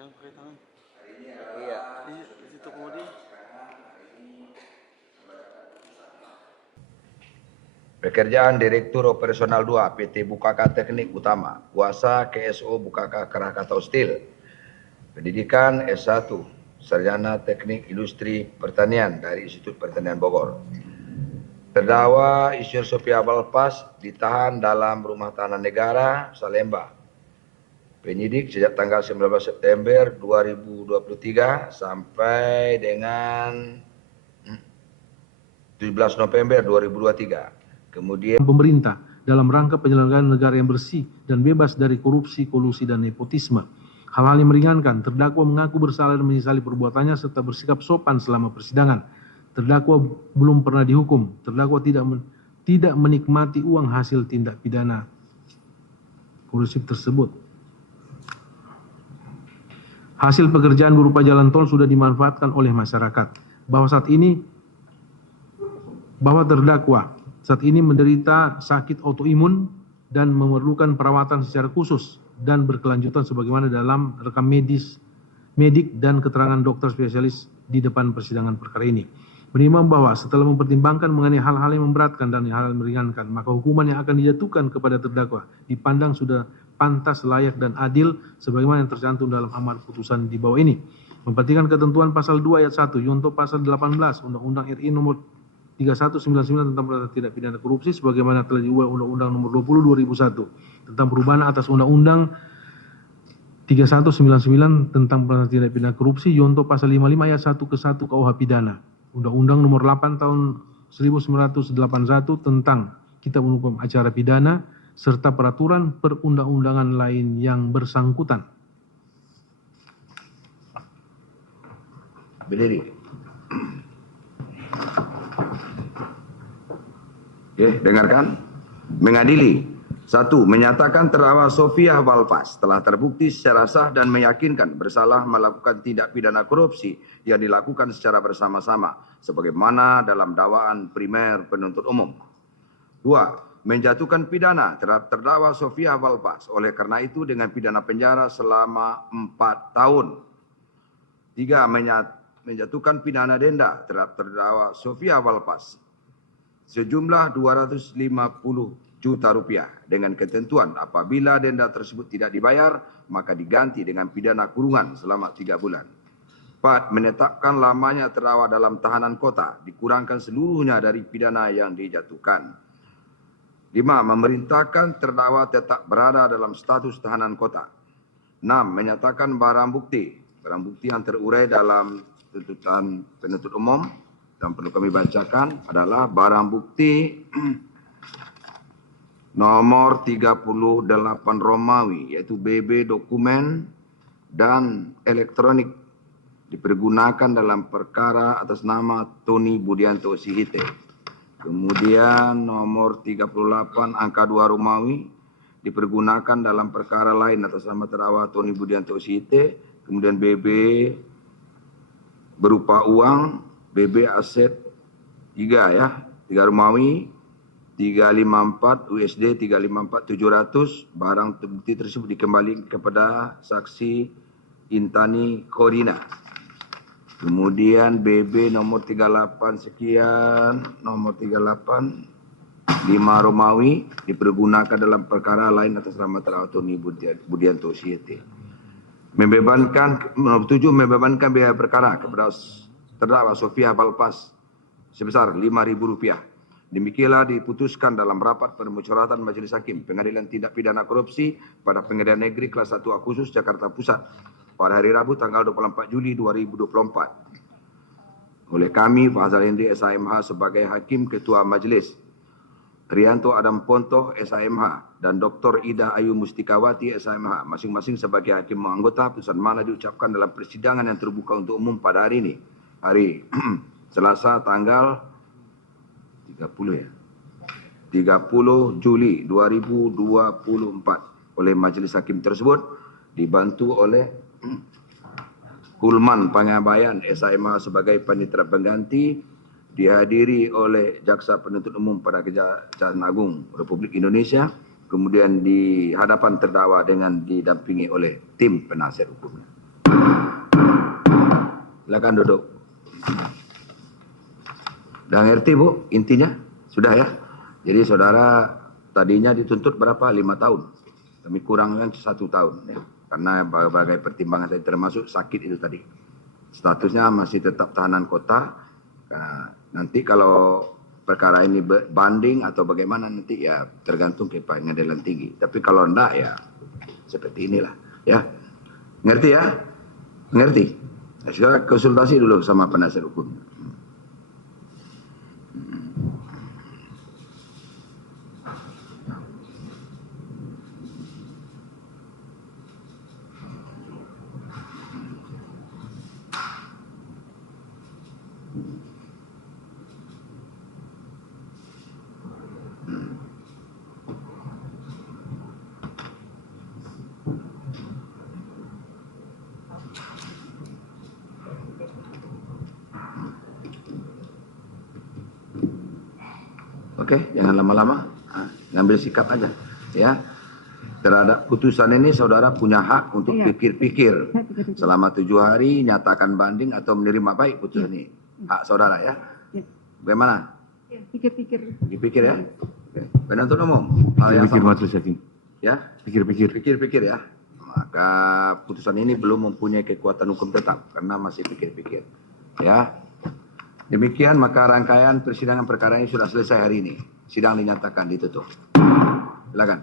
yang pakai tangan. Iya. Di situ kemudian. Pekerjaan Direktur Operasional 2 PT Bukaka Teknik Utama, kuasa KSO Bukaka Krakatau Steel. Pendidikan S1, Sarjana Teknik Industri Pertanian dari Institut Pertanian Bogor. Terdakwa Isyur Sofia Balpas ditahan dalam Rumah Tahanan Negara Salemba. Penyidik sejak tanggal 19 September 2023 sampai dengan 17 November 2023. Kemudian pemerintah dalam rangka penyelenggaraan negara yang bersih dan bebas dari korupsi, kolusi, dan nepotisme. Hal-hal yang meringankan, terdakwa mengaku bersalah dan menyesali perbuatannya serta bersikap sopan selama persidangan. Terdakwa belum pernah dihukum. Terdakwa tidak menikmati uang hasil tindak pidana korupsi tersebut. Hasil pekerjaan berupa jalan tol sudah dimanfaatkan oleh masyarakat. Bahwa terdakwa saat ini menderita sakit autoimun dan memerlukan perawatan secara khusus dan berkelanjutan sebagaimana dalam rekam medik dan keterangan dokter spesialis di depan persidangan perkara ini. Menimbang bahwa setelah mempertimbangkan mengenai hal-hal yang memberatkan dan hal-hal yang meringankan, maka hukuman yang akan dijatuhkan kepada terdakwa dipandang sudah pantas, layak, dan adil sebagaimana yang tercantum dalam amar putusan di bawah ini. Memperhatikan ketentuan pasal 2 ayat 1 junto pasal 18 Undang-Undang RI nomor 3199 tentang pemberantasan tindak pidana korupsi sebagaimana telah diubah Undang-Undang nomor 20 2001 tentang perubahan atas Undang-Undang 3199 tentang pemberantasan tindak pidana korupsi junto pasal 55 ayat 1 ke 1 KUH pidana, Undang-Undang nomor 8 tahun 1981 tentang Kitab Hukum Acara Pidana serta peraturan perundang-undangan lain yang bersangkutan. berdiri. Oke, dengarkan. Mengadili. 1. Menyatakan terdakwa Sofia Balpas telah terbukti secara sah dan meyakinkan bersalah melakukan tindak pidana korupsi yang dilakukan secara bersama-sama sebagaimana dalam dakwaan primer penuntut umum. 2. Menjatuhkan pidana terhadap terdakwa Sofia Balpas oleh karena itu dengan pidana penjara selama 4 tahun. 3. Menjatuhkan pidana denda terhadap terdakwa Sofia Balpas sejumlah 250 juta rupiah dengan ketentuan apabila denda tersebut tidak dibayar maka diganti dengan pidana kurungan selama 3 bulan. 4. Menetapkan lamanya terdakwa dalam tahanan kota dikurangkan seluruhnya dari pidana yang dijatuhkan. 5. Memerintahkan terdakwa tetap berada dalam status tahanan kota. 6. Menyatakan barang bukti yang terurai dalam tuntutan penuntut umum yang perlu kami bacakan adalah barang bukti nomor 38 Romawi, yaitu BB dokumen dan elektronik dipergunakan dalam perkara atas nama Tony Budianto Sihite. Kemudian nomor 38 angka 2 Romawi dipergunakan dalam perkara lain atas nama terdakwa Tony Budianto Sihite. Kemudian BB berupa uang, BB aset 3 Romawi 354 USD 354 700. Barang bukti tersebut dikembalikan kepada saksi Intani Korina. Kemudian BB nomor 38 sekian, nomor 38 5 Romawi dipergunakan dalam perkara lain atas nama terdakwa Tony Budianto Sihite. Nomor 7 membebankan biaya perkara kepada terdakwa Sofia Balpas sebesar Rp5.000. Demikianlah diputuskan dalam rapat permusyawaratan Majelis Hakim Pengadilan Tindak Pidana Korupsi pada Pengadilan Negeri Kelas 1A Khusus Jakarta Pusat pada hari Rabu tanggal 24 Juli 2024. Oleh kami, Fazal Hendri SAMH sebagai Hakim Ketua Majelis, Rianto Adam Pontoh SAMH dan Dr. Ida Ayu Mustikawati SAMH masing-masing sebagai Hakim anggota putusan malah diucapkan dalam persidangan yang terbuka untuk umum pada hari ini. Hari Selasa tanggal 30 Juli 2024 oleh Majelis Hakim tersebut dibantu oleh Hulman Pangabayan SAMH sebagai panitera pengganti, dihadiri oleh Jaksa Penuntut Umum pada Kejaksaan Agung Republik Indonesia, kemudian di hadapan terdakwa dengan didampingi oleh tim penasihat hukumnya. Silakan duduk. Udah ngerti Bu intinya? Sudah ya? Jadi saudara tadinya dituntut berapa? 5 tahun. Kami kurangkan 1 tahun ya. Karena berbagai pertimbangan tadi termasuk sakit itu tadi. Statusnya masih tetap tahanan kota. Nah, nanti kalau perkara ini banding atau bagaimana nanti ya tergantung ke pengadilan tinggi. Tapi kalau enggak ya seperti inilah ya. Ngerti ya? Ngerti? Nah, saya konsultasi dulu sama penasihat hukum. Oke, jangan lama-lama, ngambil sikap aja, ya. Terhadap putusan ini saudara punya hak untuk pikir-pikir selama 7 hari, nyatakan banding atau menerima baik putusan ini. Hak saudara ya. Bagaimana? Pikir-pikir. Pikir ya. Oke. Penuntut umum, hal yang Pikir sama. majelis hakim. Ya, Pikir-pikir. pikir-pikir ya. Maka putusan ini belum mempunyai kekuatan hukum tetap karena masih pikir-pikir. Ya. Demikian maka rangkaian persidangan perkara ini sudah selesai hari ini. Sidang dinyatakan ditutup. Silakan.